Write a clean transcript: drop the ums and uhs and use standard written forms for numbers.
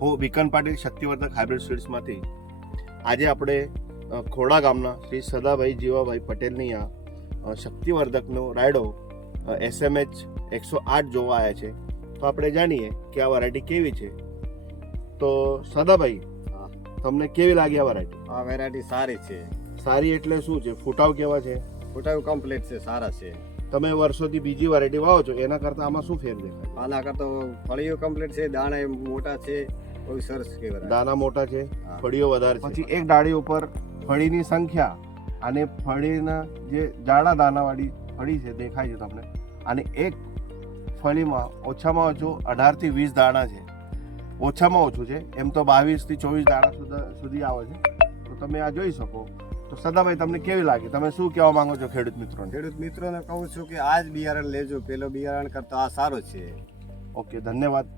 હું વિકન પાટીલ શક્તિવર્ધક હાઇબ્રિડ સીડ્સમાંથી આજે આપણે ખોડા ગામના શ્રી સદાભાઈ જીવાભાઈ પટેલની આ શક્તિવર્ધકનો રાયડો SMH 108 જોવા આવ્યા છે. તો આપણે જાણીએ કે આ વેરાયટી કેવી છે. તો સદાભાઈ, તમને કેવી લાગી આ વેરાયટી? આ વેરાયટી સારી છે. સારી એટલે શું છે? ફૂટાવ કેવા છે? ફૂટાવ કમ્પ્લીટ છે, સારા છે. તમે વર્ષોથી બીજી વેરાયટી વાવો છો, એના કરતાં આમાં શું ફેર દેખાય? આના કરતા ફળીઓ કમ્પ્લીટ છે, દાણા મોટા છે, બહુ સરસ છે. દાણા મોટા છે, ફળીઓ વધારે છે. પછી એક ડાળી ઉપર ફળીની સંખ્યા અને ફળીના જે જાડા દાણાવાળી ફળી છે દેખાય છે તમને, અને એક ફળીમાં ઓછામાં ઓછું 18 થી 20 દાણા છે. ઓછામાં ઓછું છે, એમ તો 22 થી 24 દાણા સુધી આવે છે. તો તમે આ જોઈ શકો. તો સદાભાઈ, તમને કેવી લાગી? તમે શું કહેવા માંગો છો ખેડૂત મિત્રોને? ખેડૂત મિત્રોને કહું છું કે આ જ બિયારણ લેજો, પેલો બિયારણ કરતા આ સારો છે. ઓકે, ધન્યવાદ.